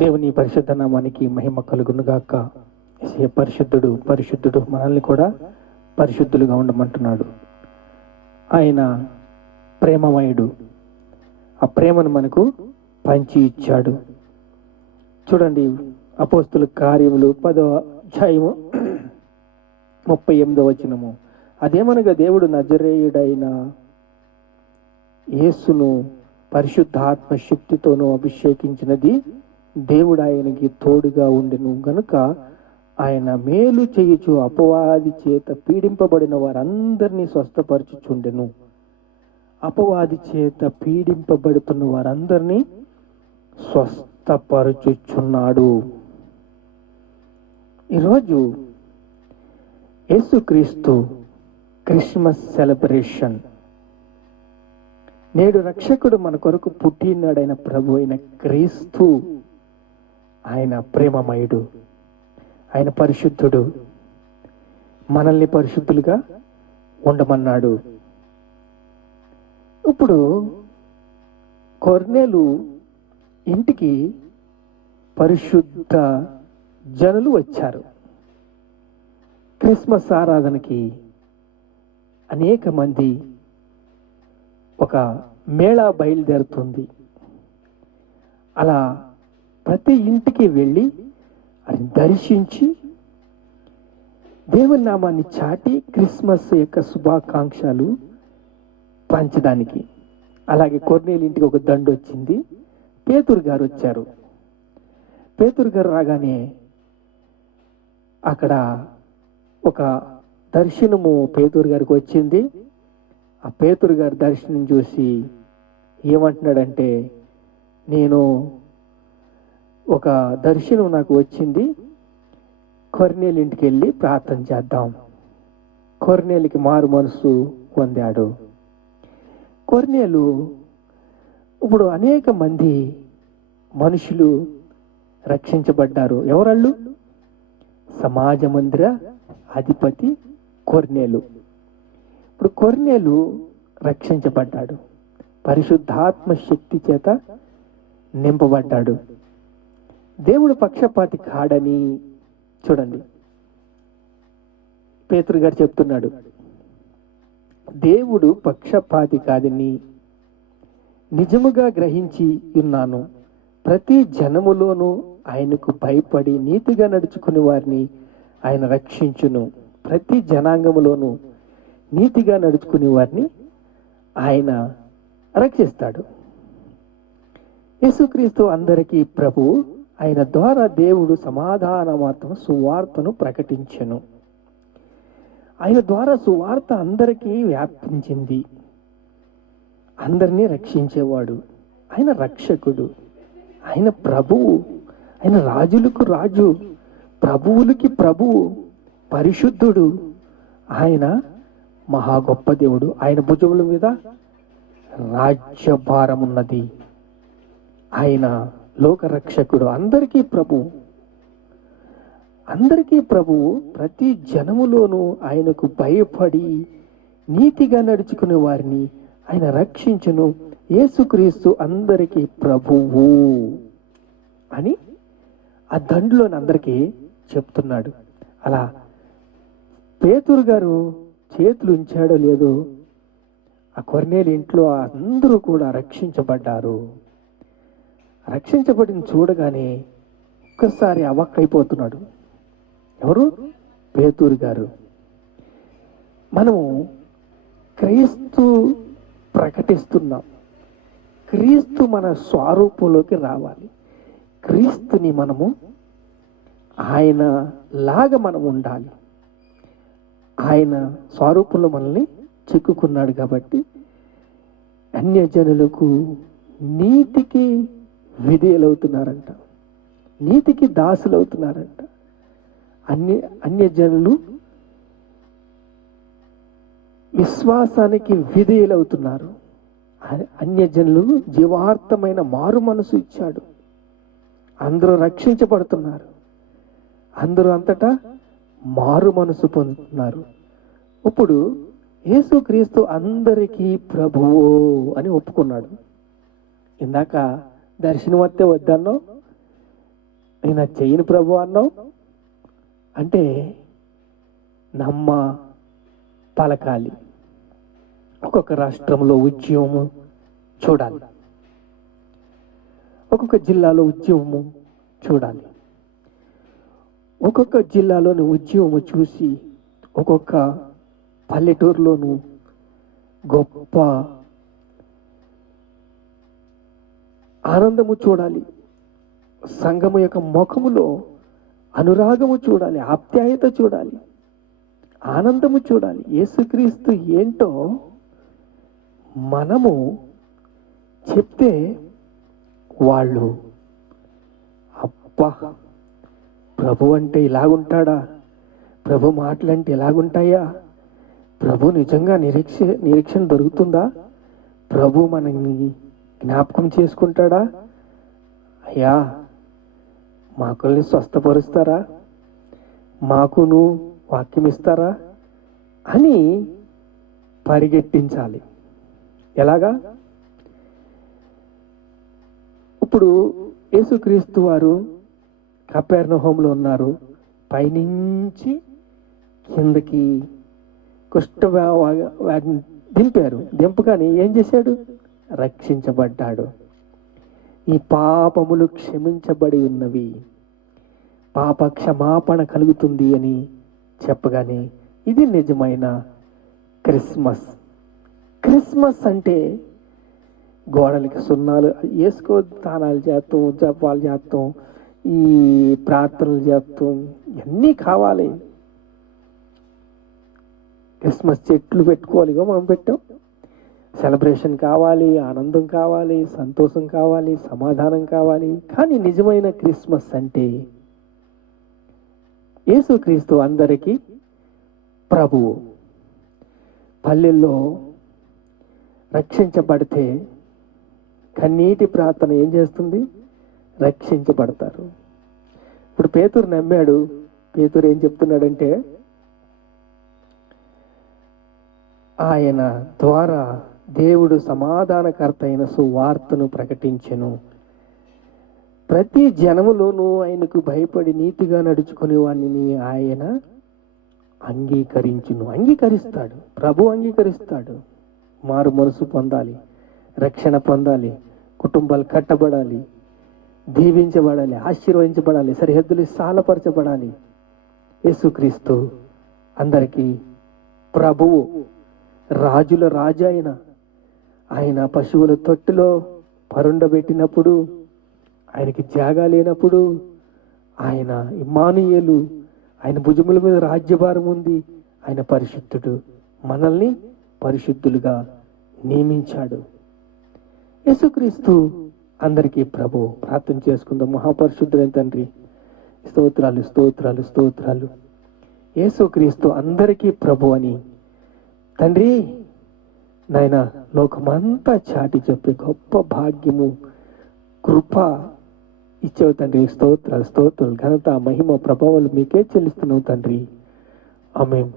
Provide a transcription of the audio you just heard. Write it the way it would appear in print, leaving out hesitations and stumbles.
దేవుని పరిశుద్ధ నామానికి మహిమ కలుగును గాక. యేసయ్య పరిశుద్ధుడు పరిశుద్ధుడు, మనల్ని కూడా పరిశుద్ధులుగా ఉండమంటున్నాడు. ఆయన ప్రేమమయుడు, ఆ ప్రేమను మనకు పంచి ఇచ్చాడు. చూడండి, అపోస్తుల కార్యములు 10వ అధ్యాయము 38వ వచనము. అదేమనగా దేవుడు నజరేయుడైన యేసును పరిశుద్ధాత్మ శక్తితోనూ అభిషేకించినది దేవుడు ఆయనకి తోడుగా ఉండెను గనుక ఆయన మేలు చేయుచు అపవాది చేత పీడింపబడిన వారందరినీ స్వస్థపరచుచుండెను. అపవాది చేత పీడింపబడుతున్న వారందరినీ స్వస్థపరచుచున్నాడు. ఈరోజు యేసుక్రీస్తు క్రిస్మస్ సెలబ్రేషన్. నేడు రక్షకుడు మన కొరకు పుట్టినాడైన ప్రభు అయిన క్రీస్తు. ఆయన ప్రేమమయుడు, ఆయన పరిశుద్ధుడు, మనల్ని పరిశుద్ధులుగా ఉండమన్నాడు. ఇప్పుడు కొర్నేలు ఇంటికి పరిశుద్ధ జనులు వచ్చారు. క్రిస్మస్ ఆరాధనకి అనేక మంది, ఒక మేళా బయలుదేరుతుంది. అలా ప్రతి ఇంటికి వెళ్ళి అది దర్శించి దేవుని నామాన్ని చాటి క్రిస్మస్ యొక్క శుభాకాంక్షలు పంచడానికి. అలాగే కొర్నేలు ఇంటికి ఒక దండు వచ్చింది. పేతురు గారు వచ్చారు. పేతురు గారు రాగానే అక్కడ ఒక దర్శనము పేతురు గారికి వచ్చింది. ఆ పేతురు గారి దర్శనం చూసి ఏమంటున్నాడంటే, నేను ఒక దర్శనం నాకు వచ్చింది, కొర్నేలు ఇంటికి వెళ్ళి ప్రార్థన చేద్దాం. కొర్నేలుకి మారు మనసు పొందాడు. కొర్నేలు ఇప్పుడు అనేక మంది మనుషులు రక్షించబడ్డారు. ఎవరళ్ళు? సమాజ మందిర అధిపతి కొర్నేలు. ఇప్పుడు కొర్నేలు రక్షించబడ్డాడు, పరిశుద్ధాత్మ శక్తి చేత నింపబడ్డాడు. దేవుడు పక్షపాతి కాడని చూడండి, పేతురు గారు చెప్తున్నాడు. దేవుడు పక్షపాతి కాదని నిజముగా గ్రహించి ఉన్నాను. ప్రతి జనములోనూ ఆయనకు భయపడి నీతిగా నడుచుకునే వారిని ఆయన రక్షించును. ప్రతి జనాంగములోనూ నీతిగా నడుచుకునే వారిని ఆయన రక్షిస్తాడు. యేసుక్రీస్తు అందరికీ ప్రభు. ఆయన ద్వారా దేవుడు సమాధానమాత్మ సువార్తను ప్రకటించెను. ఆయన ద్వారా సువార్త అందరికీ వ్యాపించింది. అందరినీ రక్షించేవాడు. ఆయన రక్షకుడు, ఆయన ప్రభువు, ఆయన రాజులకు రాజు, ప్రభువులకి ప్రభువు, పరిశుద్ధుడు. ఆయన మహా గొప్ప దేవుడు. ఆయన భుజముల మీద రాజ్యభారం ఉన్నది. ఆయన లోకరక్షకుడు, అందరికీ ప్రభువు, అందరికీ ప్రభువు. ప్రతి జనములోనూ ఆయనకు భయపడి నీతిగా నడుచుకునే వారిని ఆయన రక్షించును. యేసుక్రీస్తు అందరికీ ప్రభువు అని ఆ దండులోని అందరికీ చెప్తున్నాడు. అలా పేతురు గారు చేతులు ఉంచాడో లేదో, ఆ కొర్నేలు ఇంట్లో అందరూ కూడా రక్షించబడ్డారు. రక్షించబడిన చూడగానే ఒక్కసారి అవక్కైపోతున్నాడు. ఎవరు? పేతురు గారు. మనము క్రీస్తు ప్రకటిస్తున్నాం. క్రీస్తు మన స్వరూపంలోకి రావాలి. క్రీస్తుని మనము ఆయన లాగా మనం ఉండాలి. ఆయన స్వరూపంలో మనల్ని చిక్కుకున్నాడు కాబట్టి అన్యజనులకు నీతికి విధేయులవుతున్నారంట, నీతికి దాసులవుతున్నారంట. అన్యజనులు విశ్వాసానికి విధేయులవుతున్నారు. అన్యజనులు జీవార్థమైన మారు మనసు ఇచ్చాడు. అందరూ రక్షించబడుతున్నారు. అందరూ అంతటా మారు మనసు పొందుతున్నారు. ఇప్పుడు యేసుక్రీస్తు అందరికీ ప్రభువు అని ఒప్పుకున్నాడు. ఇందాక దర్శనం వస్తే వద్దన్నో, నేను అది చేయను ప్రభు అన్నావు అంటే నమ్మ పలకాలి. ఒక్కొక్క రాష్ట్రంలో ఉద్యమము చూడాలి, ఒక్కొక్క జిల్లాలో ఉద్యమము చూడాలి. ఒక్కొక్క జిల్లాలోని ఉద్యమము చూసి ఒక్కొక్క పల్లెటూరులోను గొప్ప ఆనందము చూడాలి. సంఘము యొక్క ముఖములో అనురాగము చూడాలి, ఆప్యాయత చూడాలి, ఆనందము చూడాలి. యేసుక్రీస్తు ఏంటో మనము చెప్తే వాళ్ళు అబ్బా ప్రభు అంటే ఇలాగుంటాడా, ప్రభు మాటలంటే ఇలాగుంటాయా, ప్రభు నిజంగా నిరీక్షణ దొరుకుతుందా, ప్రభు మనల్ని జ్ఞాపకం చేసుకుంటాడా, అయ్యా మాకుల్ని స్వస్థపరుస్తారా, మాకును వాక్యం ఇస్తారా అని పరిగెట్టించాలి. ఎలాగా? ఇప్పుడు యేసుక్రీస్తు వారు కపెర్నహూములో ఉన్నారు. పైనుంచి కిందకి కుష్ఠవ్యాధిని దింపారు. దింపగానే ఏం చేశాడు? రక్షించబడ్డాడు. ఈ పాపములు క్షమించబడి ఉన్నవి, పాప క్షమాపణ కలుగుతుంది అని చెప్పగానే ఇది నిజమైన క్రిస్మస్. క్రిస్మస్ అంటే గోడలకి సున్నాలు వేసుకో, దానాలు చేస్తాం, జపాలు చేస్తాం, ఈ ప్రార్థనలు చేస్తాం, ఇవన్నీ కావాలి. క్రిస్మస్ చెట్లు పెట్టుకోవాలిగా మనం పెట్టాం. సెలబ్రేషన్ కావాలి, ఆనందం కావాలి, సంతోషం కావాలి, సమాధానం కావాలి. కానీ నిజమైన క్రిస్మస్ అంటే యేసుక్రీస్తు అందరికీ ప్రభువు. పల్లెల్లో రక్షించబడితే కన్నీటి ప్రార్థన ఏం చేస్తుంది? రక్షించబడతారు. ఇప్పుడు పేతురు నమ్మాడు. పేతురు ఏం చెప్తున్నాడంటే ఆయన ద్వారా దేవుడు సమాధానకర్త అయిన సువార్తను ప్రకటించెను. ప్రతి జనములోనూ ఆయనకు భయపడి నీతిగా నడుచుకునే వాణ్ణి ఆయన అంగీకరిస్తాడు. ప్రభు అంగీకరిస్తాడు. మారు మనసు పొందాలి, రక్షణ పొందాలి, కుటుంబాలు కట్టబడాలి, దీవించబడాలి, ఆశీర్వదించబడాలి, సరిహద్దులు సాలపరచబడాలి. యేసుక్రీస్తు అందరికీ ప్రభువు, రాజుల రాజు. ఆయన పశువుల తొట్టులో పరుండబెట్టినప్పుడు, ఆయనకి జాగా లేనప్పుడు ఆయన ఇమ్మానుయేలు, ఆయన భుజముల మీద రాజ్యభారం ఉంది. ఆయన పరిశుద్ధుడు, మనల్ని పరిశుద్ధులుగా నియమించాడు. యేసుక్రీస్తు అందరికీ ప్రభు. ప్రార్థన చేసుకుందాం. మహాపరిశుద్ధుడైన తండ్రి, స్తోత్రాలు స్తోత్రాలు స్తోత్రాలు. యేసుక్రీస్తు అందరికీ ప్రభు అని తండ్రి నాయన లోకమంతా చాటి చెప్పే గొప్ప భాగ్యము, కృప ఇచ్చావు తండ్రి. స్తోత్రాలు స్తోత్రాలు. ఘనత మహిమ ప్రభావాలు మీకే చెల్లిస్తున్నావు తండ్రి. ఆమేన్.